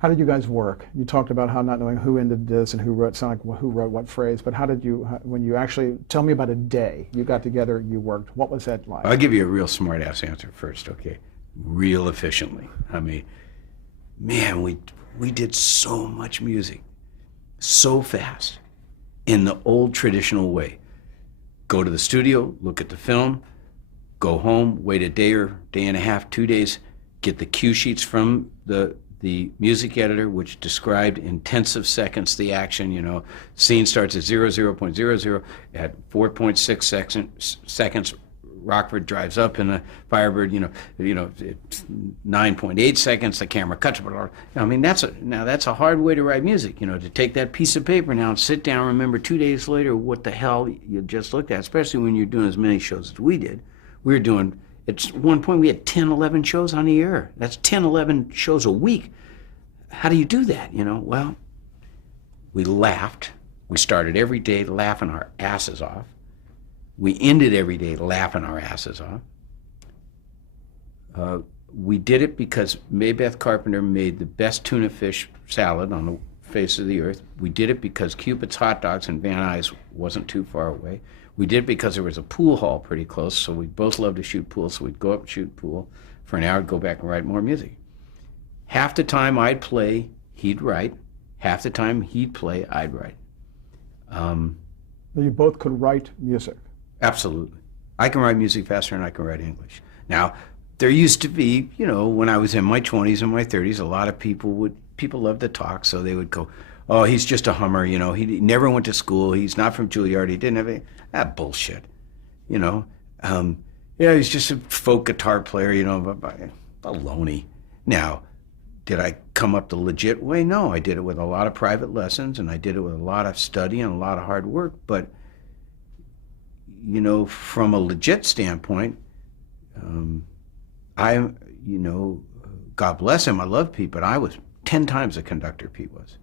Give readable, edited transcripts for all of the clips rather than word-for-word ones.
How did you guys work? You talked about how not knowing who ended this and who wrote, sound like who wrote what phrase, but how did you, when you actually, tell me about a day you got together, you worked, what was that like? I'll give you a real smart ass answer first, okay? Real efficiently. I mean, man, we did so much music, so fast, in the old traditional way. Go to the studio, look at the film, go home, wait a day or day and a half, 2 days, get the cue sheets from the music editor, which described in tenths of seconds the action. You know, scene starts at 00.00, at 4.6 seconds, Rockford drives up in the Firebird. It's 9.8 seconds. The camera cuts. I mean, that's a hard way to write music. You know, to take that piece of paper now and sit down, remember 2 days later what the hell you just looked at. Especially when you're doing as many shows as we did. We were doing. At one point we had 10, 11 shows on the air. That's 10, 11 shows a week. How do you do that? You know, well, we laughed. We started every day laughing our asses off. We ended every day laughing our asses off. We did it because Maybeth Carpenter made the best tuna fish salad on the face of the earth. We did it because Cupid's Hot Dogs in Van Nuys wasn't too far away. We did it because there was a pool hall pretty close, so we both loved to shoot pool, so we'd go up and shoot pool for an hour, go back and write more music. Half the time I'd play, he'd write. Half the time he'd play, I'd write. You both could write music. Absolutely. I can write music faster than I can write English. Now, there used to be, you know, when I was in my 20s and my 30s, a lot of people loved to talk, so they would go, oh, he's just a hummer, you know, he never went to school, he's not from Juilliard, he didn't have any, that bullshit, you know. Yeah, he's just a folk guitar player, you know, baloney. Now, did I come up the legit way? No, I did it with a lot of private lessons, and I did it with a lot of study and a lot of hard work, but, you know, from a legit standpoint, you know, God bless him, I love Pete, but I was 10 times the conductor Pete was.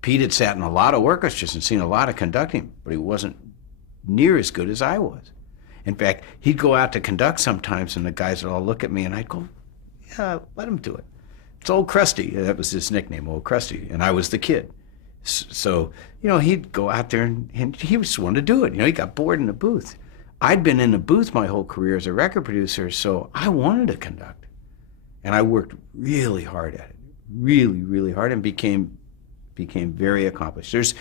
Pete had sat in a lot of orchestras and seen a lot of conducting, but he wasn't near as good as I was. In fact, he'd go out to conduct sometimes, and the guys would all look at me, and I'd go, yeah, let him do it. It's Old Krusty. That was his nickname, Old Krusty, and I was the kid. So, you know, he'd go out there, and he just wanted to do it. You know, he got bored in the booth. I'd been in the booth my whole career as a record producer, so I wanted to conduct. And I worked really hard at it, really, really hard, and became very accomplished. As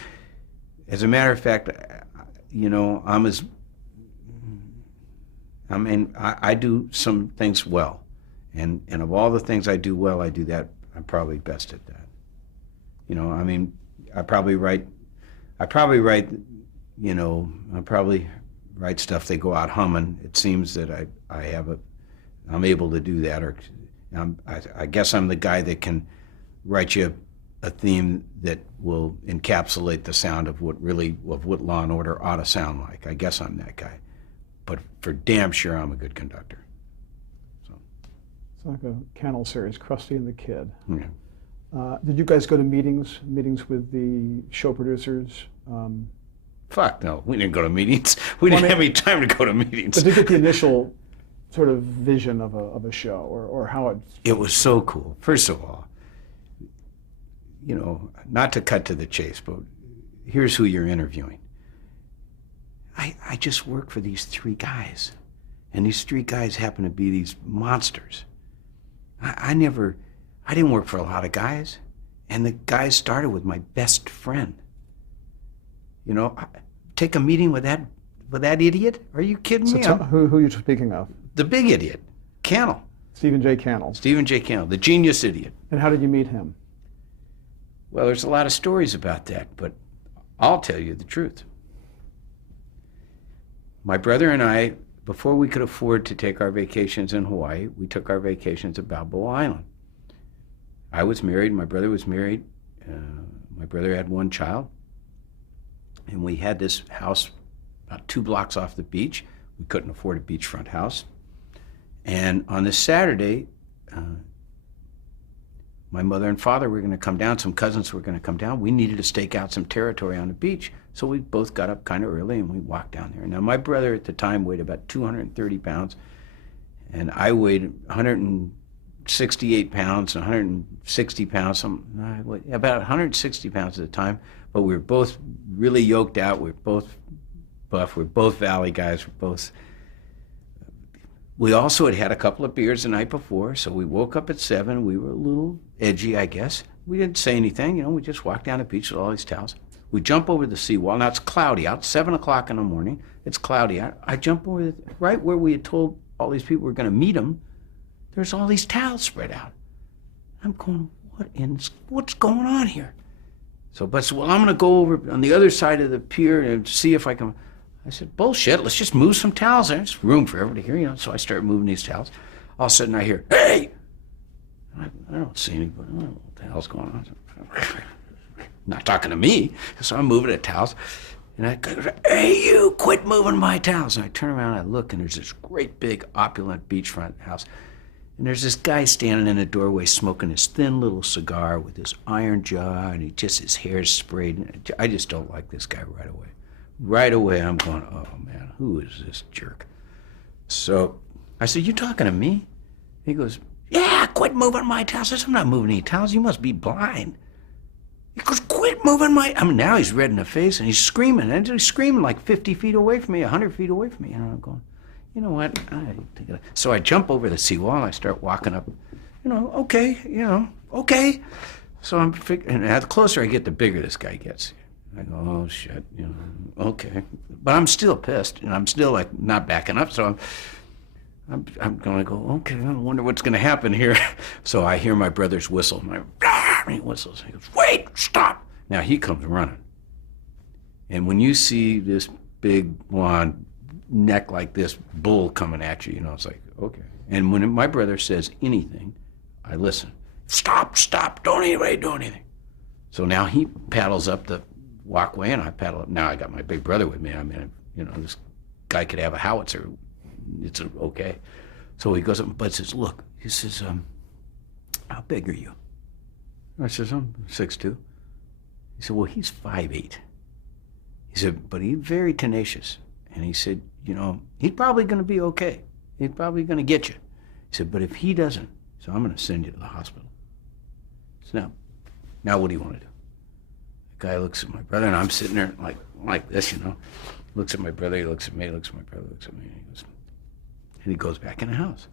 a matter of fact, you know, I do some things well, and of all the things I do well, I do that. I'm probably best at that. You know, I mean, I probably write, you know, I probably write stuff they go out humming. It seems that I'm able to do that, or I guess I'm the guy that can write you a theme that will encapsulate the sound of what Law and Order ought to sound like. I guess I'm that guy, but for damn sure I'm a good conductor. So it's like a Cannell series, Krusty and the Kid. Yeah. Did you guys go to meetings with the show producers? Fuck no, we didn't go to meetings. We didn't have any time to go to meetings. But did you get the initial sort of vision of a show, or how it? It was so cool. First of all, you know, not to cut to the chase, but here's who you're interviewing. I just work for these three guys, and these three guys happen to be these monsters. I didn't work for a lot of guys, and the guys started with my best friend. You know, take a meeting with that idiot? Are you kidding me? Who are you speaking of? The big idiot, Cannell. Stephen J. Cannell. Stephen J. Cannell, the genius idiot. And how did you meet him? Well, there's a lot of stories about that, but I'll tell you the truth. My brother and I, before we could afford to take our vacations in Hawaii, we took our vacations at Balboa Island. I was married, my brother was married, my brother had one child, and we had this house about 2 blocks off the beach. We couldn't afford a beachfront house. And on this Saturday, my mother and father were going to come down, some cousins were going to come down. We needed to stake out some territory on the beach. So we both got up kind of early and we walked down there. Now, my brother at the time weighed about 230 pounds, and I weighed 160 168 pounds, 160 pounds, about 160 pounds at the time. But we were both really yoked out. We were both buff. We were both Valley guys. We also had a couple of beers the night before, so we woke up at 7. We were a little edgy, I guess. We didn't say anything, you know. We just walked down the beach with all these towels. We jump over the seawall. Now it's cloudy out, 7 o'clock in the morning. It's cloudy out. I jump over right where we had told all these people we were going to meet them. There's all these towels spread out. I'm going, what's going on here? So Bud said, well, I'm going to go over on the other side of the pier and see if I can. I said, bullshit, let's just move some towels. There's room for everybody here, you know. So I started moving these towels. All of a sudden I hear, hey! I don't see anybody. I don't know what the hell's going on. Not talking to me. So I'm moving the towels. And I go, hey, you, quit moving my towels. And I turn around and I look, and there's this great big opulent beachfront house. And there's this guy standing in the doorway smoking his thin little cigar with his iron jaw, and his hair's sprayed. I just don't like this guy right away. Right away, I'm going, oh, man, who is this jerk? So I said, you talking to me? He goes, yeah, quit moving my towels. I said, I'm not moving any towels. You must be blind. He goes, quit moving my... I mean, now he's red in the face, and he's screaming. And he's screaming like 50 feet away from me, 100 feet away from me. And I'm going, you know what? So I jump over the seawall, and I start walking up. Okay. So I'm figuring, and the closer I get, the bigger this guy gets. I go, oh, shit, okay. But I'm still pissed, and I'm still, like, not backing up, so I'm going to go, okay, I wonder what's going to happen here. So I hear my brother's whistle, and he whistles. He goes, wait, stop. Now he comes running. And when you see this big, blonde, neck like this bull coming at you, it's like, okay. And when my brother says anything, I listen. Stop, don't anybody do anything. So now he paddles up the walkway, and I paddle up. Now I got my big brother with me. I mean, this guy could have a howitzer. It's okay. So he goes up and Bud says, look, he says, how big are you? I says, I'm 6'2". He said, well, he's 5'8". He said, but he's very tenacious. And he said, he's probably going to be okay. He's probably going to get you. He said, but if he doesn't, so I'm going to send you to the hospital. So now what do you want to do? The guy looks at my brother, and I'm sitting there like this, Looks at my brother, he looks at me, looks at my brother, looks at me, and he goes back in the house.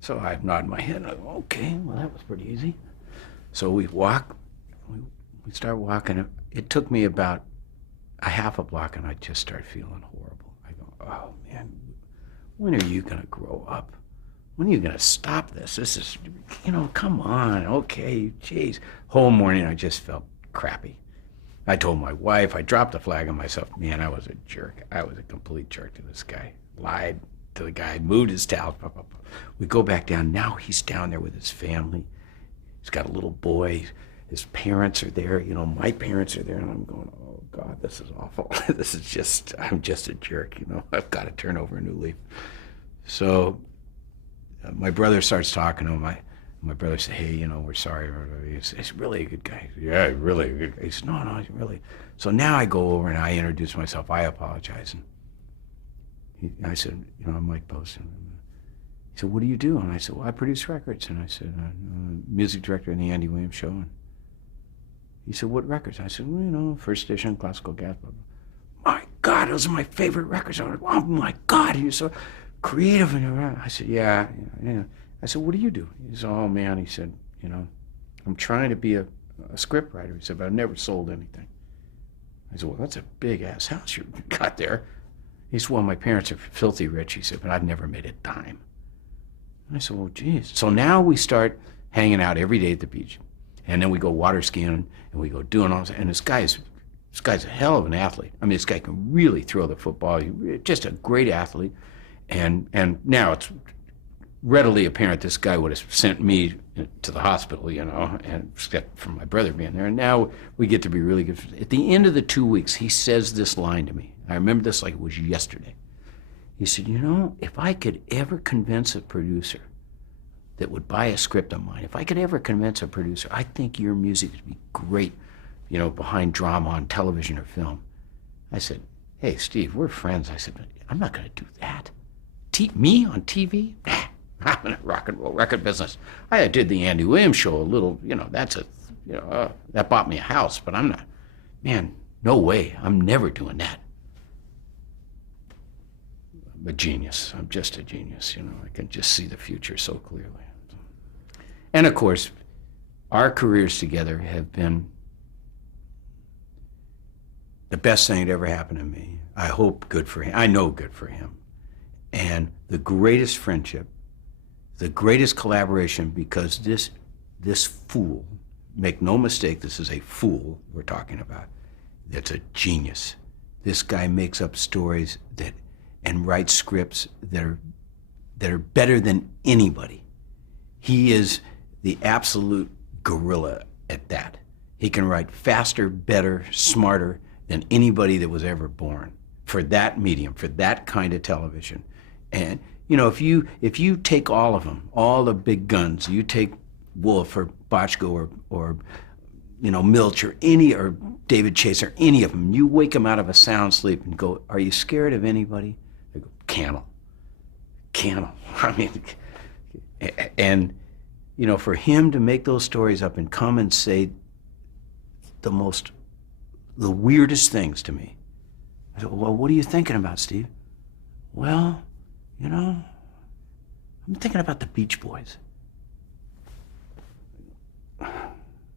So I nod my head, and I go, okay, well, that was pretty easy. So we start walking. It took me about a half a block, and I just start feeling horrible. I go, oh, man, when are you going to grow up? When are you going to stop this? This is, come on, okay, geez. Whole morning I just felt crappy. I told my wife, I dropped the flag on myself. Man, I was a jerk. I was a complete jerk to this guy. Lied to the guy, moved his towels. We go back down. Now he's down there with his family. He's got a little boy. His parents are there. My parents are there. And I'm going, oh, God, this is awful. I'm just a jerk. I've got to turn over a new leaf. So my brother starts talking to him. My brother said, hey, we're sorry. He's really a good guy. Yeah, really a good guy. He said, no, he's really. So now I go over and I introduce myself. I apologize. And I said, I'm Mike Poston. He said, what do you do? And I said, well, I produce records. And I said, I'm music director in the Andy Williams Show. And he said, what records? I said, well, First Edition, Classical Gas. Blah, blah. My God, those are my favorite records. I was like, oh, my God, you're so creative. I said, yeah. I said, what do you do? He said, oh, man. He said, I'm trying to be a script writer. He said, but I've never sold anything. I said, well, that's a big-ass house you got there. He said, well, my parents are filthy rich. He said, but I've never made a dime. I said, well, geez. So now we start hanging out every day at the beach. And then we go water skiing, and we go doing all this. And this guy's a hell of an athlete. I mean, this guy can really throw the football. He's just a great athlete. And now it's readily apparent this guy would have sent me to the hospital, and except for my brother being there. And now we get to be really good friends. At the end of the 2 weeks, he says this line to me. I remember this like it was yesterday. He said, if I could ever convince a producer that would buy a script of mine, if I could ever convince a producer, I think your music would be great, behind drama on television or film. I said, hey, Steve, we're friends. I said, I'm not going to do that. Me on TV? I'm in a rock and roll record business. I did the Andy Williams show a little, that bought me a house, but I'm not, man, no way. I'm never doing that. I'm a genius. I'm just a genius, I can just see the future so clearly. And of course, our careers together have been the best thing that ever happened to me. I hope good for him. I know good for him. And the greatest friendship, the greatest collaboration, because this fool, make no mistake, this is a fool we're talking about, that's a genius. This guy makes up stories and writes scripts that are better than anybody. He is the absolute gorilla at that. He can write faster, better, smarter than anybody that was ever born for that medium, for that kind of television. And if you take all of them, all the big guns, you take Wolf or Bochco or Milch or David Chase or any of them, you wake them out of a sound sleep and go, "Are you scared of anybody?" They go, Cannell. I mean, and for him to make those stories up and come and say the weirdest things to me. I said, "Well, what are you thinking about, Steve?" "Well, I'm thinking about the Beach Boys."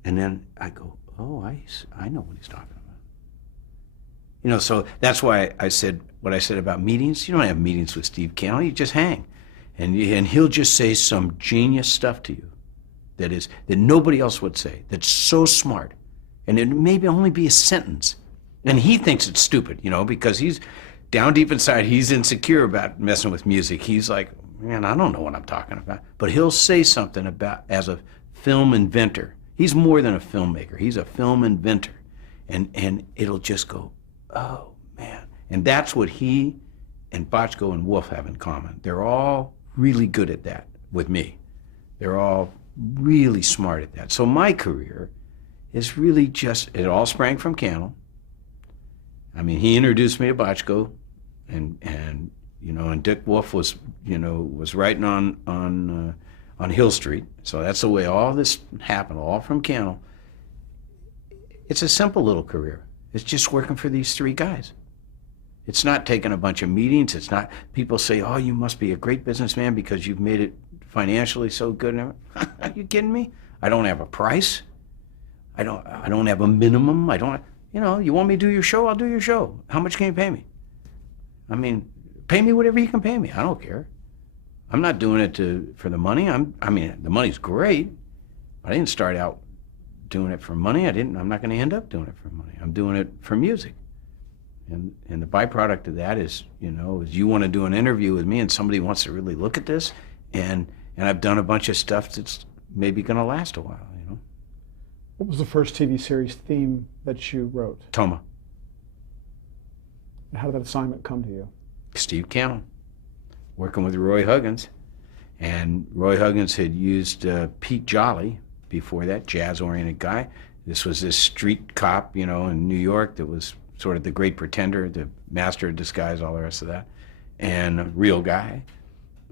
And then I go, "Oh, I know what he's talking about." So that's why I said what I said about meetings. You don't have meetings with Steve Cannell. You just hang. And he'll just say some genius stuff to you that nobody else would say, that's so smart. And it maybe only be a sentence. And he thinks it's stupid, because he's down deep inside, he's insecure about messing with music. He's like, "Man, I don't know what I'm talking about." But he'll say something about, as a film inventor. He's more than a filmmaker. He's a film inventor. And it'll just go, "Oh, man." And that's what he and Bochco and Wolf have in common. They're all really good at that with me. They're all really smart at that. So my career is really it all sprang from Cannell. I mean, he introduced me to Bochco, and Dick Wolf was writing on Hill Street. So that's the way all this happened, all from Cannell. It's a simple little career. It's just working for these three guys. It's not taking a bunch of meetings. It's not, people say, "Oh, you must be a great businessman because you've made it financially so good." Are you kidding me? I don't have a price. I don't have a minimum. I don't, you want me to do your show? I'll do your show. How much can you pay me? I mean, pay me whatever you can pay me. I don't care. I'm not doing it for the money. The money's great, but I didn't start out doing it for money. I'm not going to end up doing it for money. I'm doing it for music. And the byproduct of that is you want to do an interview with me and somebody wants to really look at this, and I've done a bunch of stuff that's maybe going to last a while, What was the first TV series theme that you wrote? Toma. How did that assignment come to you? Steve Cannell, working with Roy Huggins. And Roy Huggins had used Pete Jolly before that, jazz-oriented guy. This was this street cop, in New York that was sort of the great pretender, the master of disguise, all the rest of that, and a real guy.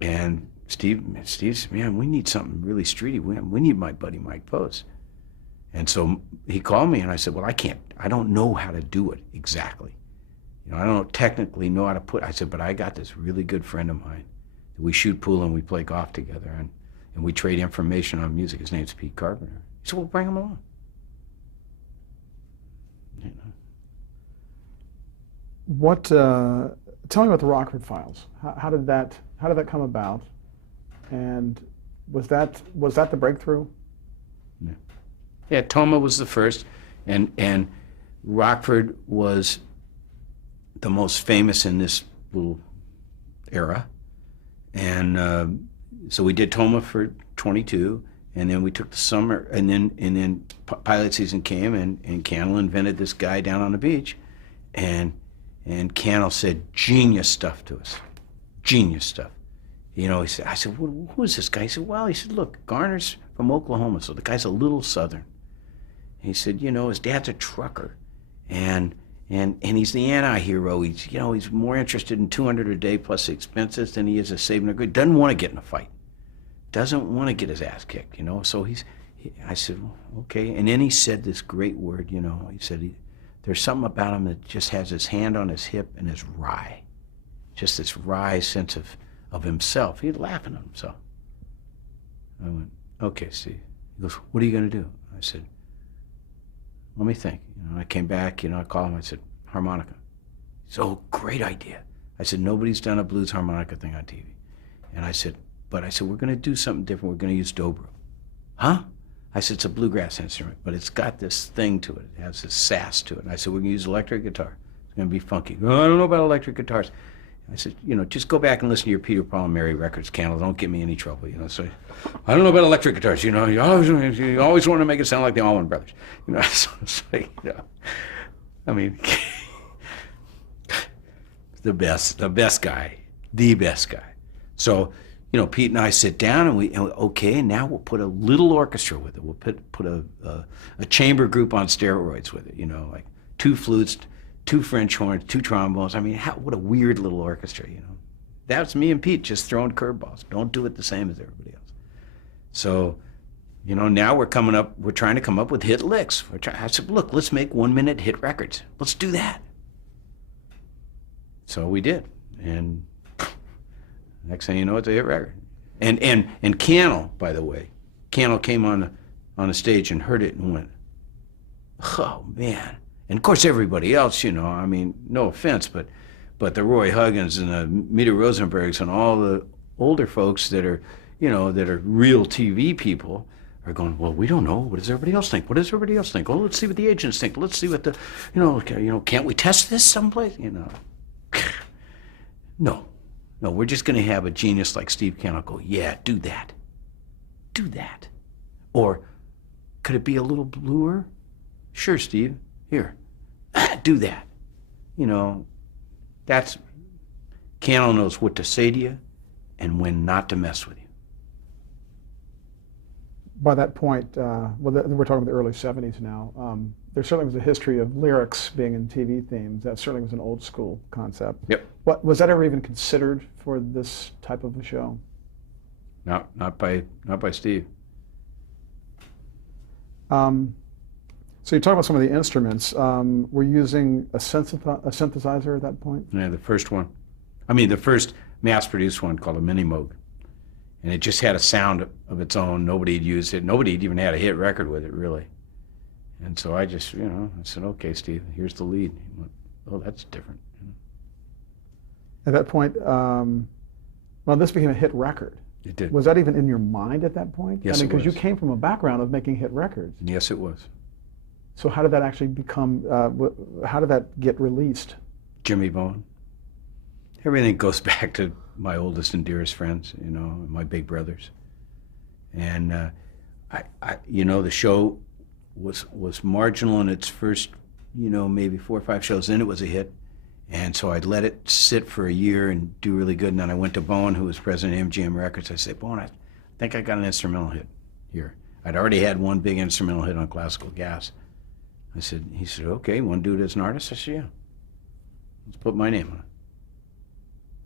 And Steve said, "Man, we need something really streety. We need my buddy Mike Post." And so he called me and I said, "Well, I don't know how to do it exactly. I don't technically know how to I said, "But I got this really good friend of mine. We shoot pool and we play golf together and we trade information on music. His name's Pete Carpenter." He said, "Well, bring him along." Tell me about the Rockford Files. How did that come about? And was that the breakthrough? Yeah, Toma was the first, and Rockford was the most famous in this little era. And so we did Toma for 22, and then we took the summer, and then pilot season came, and Cannell invented this guy down on the beach, and Cannell said genius stuff to us, genius stuff. He said, I said, "Well, who is this guy?" He said, "Well," he said, "Look, Garner's from Oklahoma, so the guy's a little Southern." He said, his dad's a trucker, and he's the anti-hero. He's more interested in $200 a day plus expenses than he is in saving a good. Doesn't want to get in a fight. doesn't want to get his ass kicked, you know. So I said, well, okay. And then he said this great word, you know. He said there's something about him that just has his hand on his hip and is wry, just this wry sense of himself. He's laughing at himself. I went, okay, Steve. He goes, what are you going to do? I said, let me think. You know, I came back, you know, I called him, I said, harmonica. He said, oh, great idea. I said, nobody's done a blues harmonica thing on TV. And I said, we're going to do something different. We're going to use dobro. Huh? I said, it's a bluegrass instrument, but it's got this thing to it. It has this sass to it. And I said, we're going to use electric guitar. It's going to be funky. Oh, I don't know about electric guitars. I said, you know, just go back and listen to your Peter, Paul, and Mary records, Candle. Don't give me any trouble, you know. So I don't know about electric guitars. You know, you always want to make it sound like the Allman Brothers. You know, so it's like, you know, I mean, the best guy. So, you know, Pete and I sit down and we okay, now we'll put a little orchestra with it. We'll put a chamber group on steroids with it, you know, like 2 flutes, 2 French horns, 2 trombones. I mean, what a weird little orchestra, you know. That's me and Pete just throwing curveballs. Don't do it the same as everybody else. So, you know, now we're trying to come up with hit licks. I said, look, let's make 1-minute hit records. Let's do that. So we did. And next thing you know, it's a hit record. And Cannell, by the way, Cannell came on the stage and heard it and went, oh, man. And of course, everybody else, you know, I mean, no offense, but the Roy Huggins and the Mita Rosenbergs and all the older folks that are, you know, that are real TV people are going, well, we don't know. What does everybody else think? What does everybody else think? Oh, let's see what the agents think. Let's see what the, you know, can't we test this someplace? You know, no, we're just going to have a genius like Steve Cannell go, yeah, do that. Or could it be a little bluer? Sure, Steve. Here, do that. You know, that's, Cannell knows what to say to you and when not to mess with you. By that point, we're talking about the early 70s now, there certainly was a history of lyrics being in TV themes. That certainly was an old school concept. Yep. Was that ever even considered for this type of a show? No, not by Steve. So you talk about some of the instruments. Were you using a synthesizer at that point? Yeah, the first one. I mean, the first mass-produced one called a Mini Moog. And it just had a sound of its own. Nobody had used it. Nobody had even had a hit record with it, really. And so I just, you know, I said, okay, Steve, here's the lead. He went, oh, that's different. At that point, well, this became a hit record. It did. Was that even in your mind at that point? Yes, I mean, it was. because you came from a background of making hit records. Yes, it was. So how did that actually become, how did that get released? Jimmy Bowen. Everything goes back to my oldest and dearest friends, you know, my big brothers. And you know, the show was marginal in its first, you know, maybe 4 or 5 shows. Then it was a hit. And so I'd let it sit for a year and do really good. And then I went to Bowen, who was president of MGM Records. I said, Bowen, I think I got an instrumental hit here. I'd already had one big instrumental hit on Classical Gas. He said, okay, want to do it as an artist? I said, yeah. Let's put my name on it.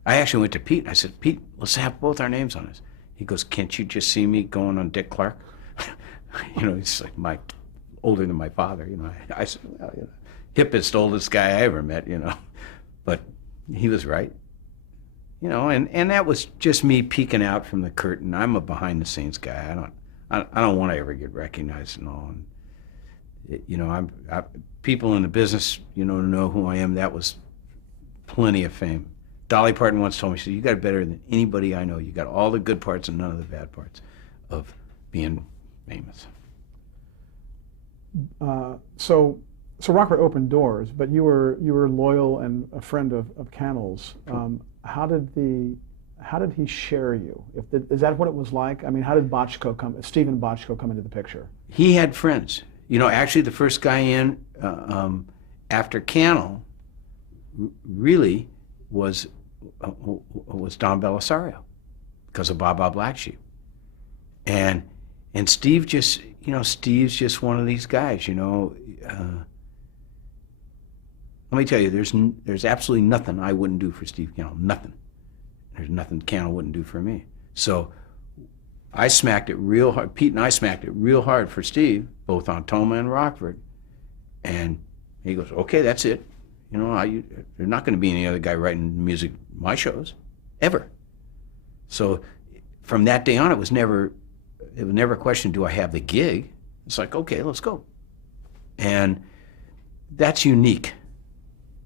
I actually went to Pete. I said, Pete, let's have both our names on this. He goes, can't you just see me going on Dick Clark? You know, he's like older than my father. You know, I said, well, you know, hippest, oldest guy I ever met. You know, but he was right. You know, and that was just me peeking out from the curtain. I'm a behind the scenes guy. I don't want to ever get recognized and all. And you know, people in the business, you know who I am. That was plenty of fame. Dolly Parton once told me, she said, you got it better than anybody I know. You got all the good parts and none of the bad parts of being famous. So Rockford opened doors, but you were loyal and a friend of Cannell's. How did he share you? Is that what it was like? I mean, how did Stephen Bochco come into the picture? He had friends. You know, actually the first guy in after Cannell really was Don Belisario because of Baa Baa Black Sheep. And Steve just, you know, Steve's just one of these guys, you know. Let me tell you, there's absolutely nothing I wouldn't do for Steve Cannell. Nothing. There's nothing Cannell wouldn't do for me. So I smacked it real hard. Pete and I smacked it real hard for Steve, both on Toma and Rockford. And he goes, okay, that's it. You know, there's not going to be any other guy writing music my shows, ever. So from that day on, it was never a question, do I have the gig? It's like, okay, let's go. And that's unique.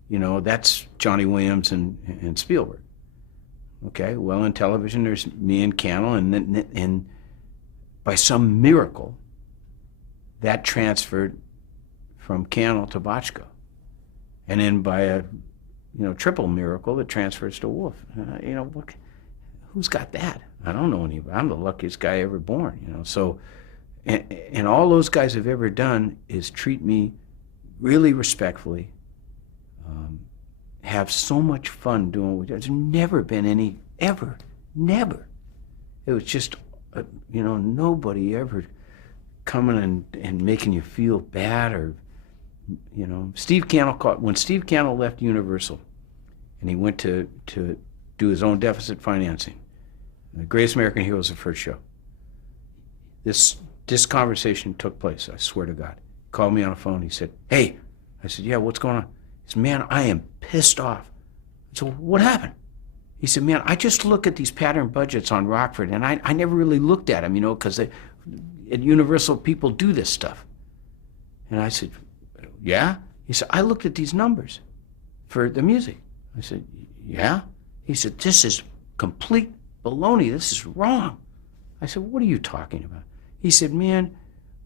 You know, that's Johnny Williams and Spielberg. Okay, well, in television, there's me and Cannell, and by some miracle, that transferred from Cannell to Bochco. And then by a, triple miracle, it transfers to Wolf. Who's got that? I don't know anybody. I'm the luckiest guy ever born, So, and all those guys have ever done is treat me really respectfully, have so much fun doing what we do. There's never been any, ever, never. It was just, nobody ever coming and making you feel bad or, Steve Cannell when Steve Cannell left Universal and he went to do his own deficit financing, The Greatest American Hero was the first show. This conversation took place, I swear to God. He called me on the phone, he said, hey. I said, yeah, what's going on? He said, man, I am pissed off. I said, what happened? He said, man, I just look at these pattern budgets on Rockford, and I never really looked at them, because at Universal people do this stuff. And I said, yeah? He said, I looked at these numbers for the music. I said, yeah? He said, this is complete baloney. This is wrong. I said, what are you talking about? He said, man,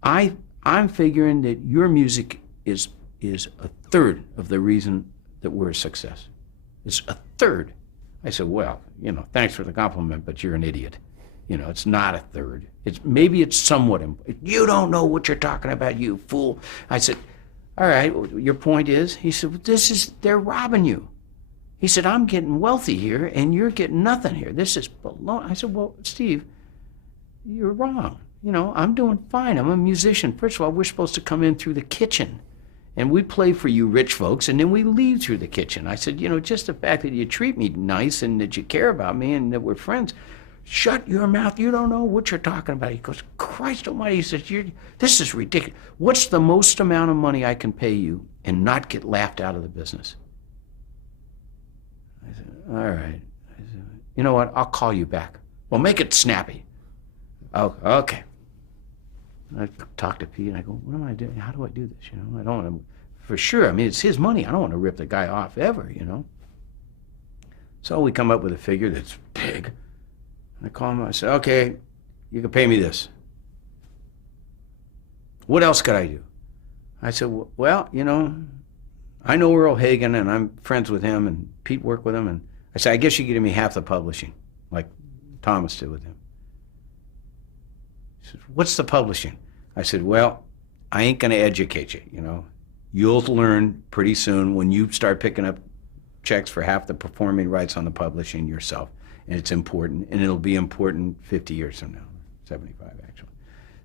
I'm figuring that your music is a third of the reason that we're a success. It's a third. I said, well, thanks for the compliment, but you're an idiot. It's not a third. Maybe it's somewhat important. You don't know what you're talking about, you fool. I said, all right, your point is? He said, they're robbing you. He said, I'm getting wealthy here and you're getting nothing here. This is baloney. I said, well, Steve, you're wrong. I'm doing fine. I'm a musician. First of all, we're supposed to come in through the kitchen. And we play for you rich folks, and then we leave through the kitchen. I said, just the fact that you treat me nice and that you care about me and that we're friends, shut your mouth. You don't know what you're talking about. He goes, Christ almighty. He says, this is ridiculous. What's the most amount of money I can pay you and not get laughed out of the business? I said, all right. I said, you know what? I'll call you back. Well, make it snappy. Oh, okay. I talk to Pete and I go, what am I doing? How do I do this? I don't want to, for sure. I mean, it's his money. I don't want to rip the guy off ever, So we come up with a figure that's big. And I call him, I said, okay, you can pay me this. What else could I do? I said, well, I know Earl Hagen and I'm friends with him and Pete worked with him. And I said, I guess you could give me half the publishing, like Thomas did with him. He said, what's the publishing? I said, well, I ain't going to educate you, You'll learn pretty soon when you start picking up checks for half the performing rights on the publishing yourself. And it's important, and it'll be important 50 years from now, 75 actually.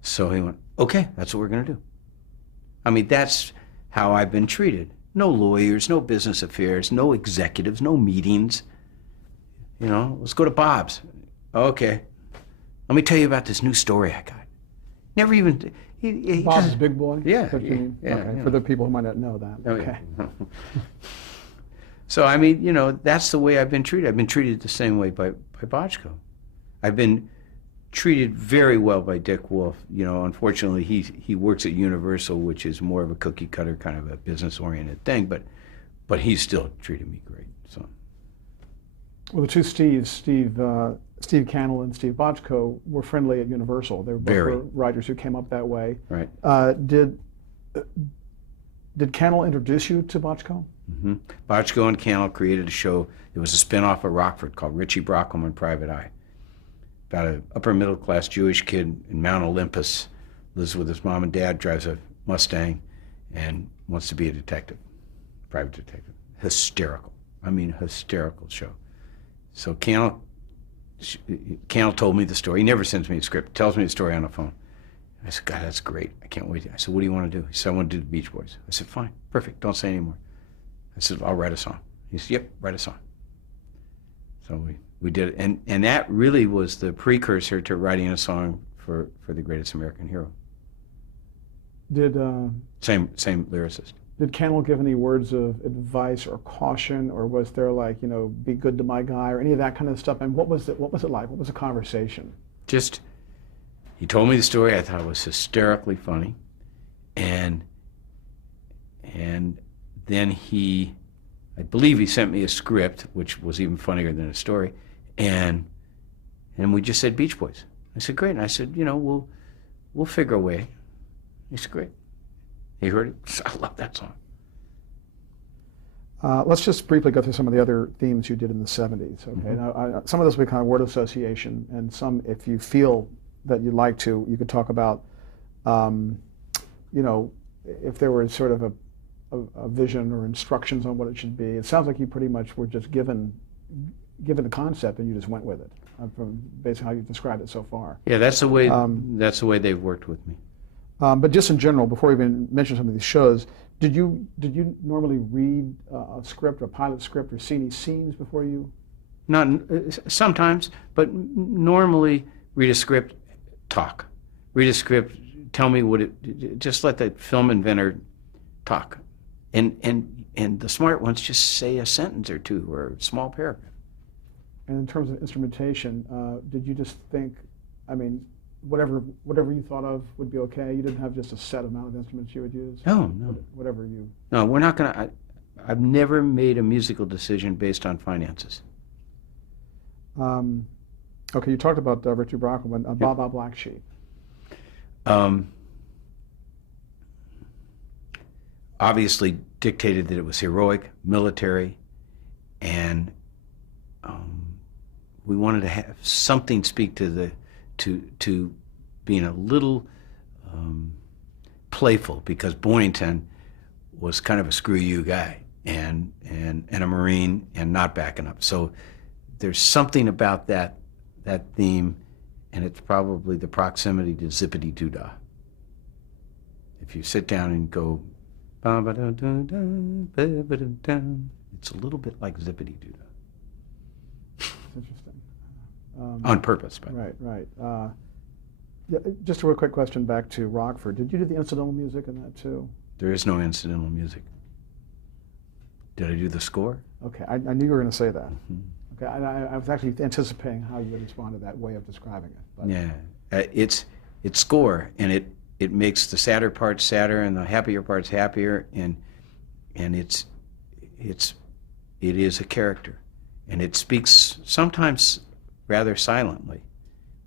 So he went, okay, that's what we're going to do. I mean, that's how I've been treated. No lawyers, no business affairs, no executives, no meetings. Let's go to Bob's. Okay. Let me tell you about this new story I got. Never even... Bob's Big Boy? Yeah. Okay, for the people who might not know that. Oh, okay. Yeah. So, I mean, that's the way I've been treated. I've been treated the same way by Bochco. I've been treated very well by Dick Wolf. Unfortunately, he works at Universal, which is more of a cookie cutter kind of a business-oriented thing, but he's still treated me great. So. Well, the two Steves, Steve Cannell and Steve Bochco, were friendly at Universal. They were both writers who came up that way. Right. Did Cannell introduce you to Bochco? Mm-hmm. Bochco and Cannell created a show. It was a spin-off of Rockford called Richie Brockelman and Private Eye. About an upper-middle-class Jewish kid in Mount Olympus, lives with his mom and dad, drives a Mustang, and wants to be a detective, private detective. Hysterical. I mean, hysterical show. So Cannell told me the story. He never sends me a script. Tells me the story on the phone. I said, God, that's great. I can't wait. I said, what do you want to do? He said, I want to do the Beach Boys. I said, fine, perfect. Don't say anymore. I said, I'll write a song. He said, yep, write a song. So we did it. And that really was the precursor to writing a song for The Greatest American Hero. Did Same lyricist. did Cannell give any words of advice or caution, or was there like, you know, be good to my guy, or any of that kind of stuff? And what was it like? What was the conversation? Just, he told me the story. I thought it was hysterically funny. And then I believe he sent me a script, which was even funnier than a story. And we just said Beach Boys. I said, great. And I said, you know, we'll figure a way. He said, great. He heard it. I love that song. Let's just briefly go through some of the other themes you did in the 70s. Okay, now some of this will be kind of word association, and some, if you feel that you'd like to, you could talk about, you know, if there was sort of a vision or instructions on what it should be. It sounds like you pretty much were just given the concept and you just went with it, from basically how you've described it so far. Yeah, that's the way they've worked with me. But just in general, before we even mention some of these shows, did you normally read a script or a pilot script or see any scenes before you? Not sometimes, but normally read a script, talk. Read a script, tell me what it. Just let the film inventor talk, and the smart ones just say a sentence or two or a small paragraph. And in terms of instrumentation, did you just think, I mean, whatever you thought of would be okay? You didn't have just a set amount of instruments you would use? No. Whatever you... No, we're not going to... I've never made a musical decision based on finances. Okay, you talked about Richard Brockelman, Baa Baa Black Sheep. Obviously dictated that it was heroic, military, and we wanted to have something speak to being a little playful, because Boynton was kind of a screw you guy and a Marine and not backing up. So there's something about that theme, and it's probably the proximity to Zippity Doo Dah. If you sit down and go, it's a little bit like Zippity Doo Dah. That's interesting. On purpose, but Right. Yeah, just a real quick question back to Rockford. Did you do the incidental music in that too? there is no incidental music. Did I do the score? Okay, I knew you were going to say that. Mm-hmm. Okay, I was actually anticipating how you would respond to that way of describing it. But. Yeah, it's score, and it makes the sadder parts sadder and the happier parts happier, and it is a character, and it speaks sometimes rather silently,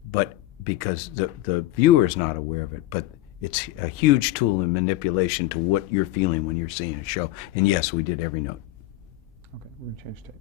but because the viewer is not aware of it, but it's a huge tool in manipulation to what you're feeling when you're seeing a show. And yes, we did every note. Okay, we're going to change tape.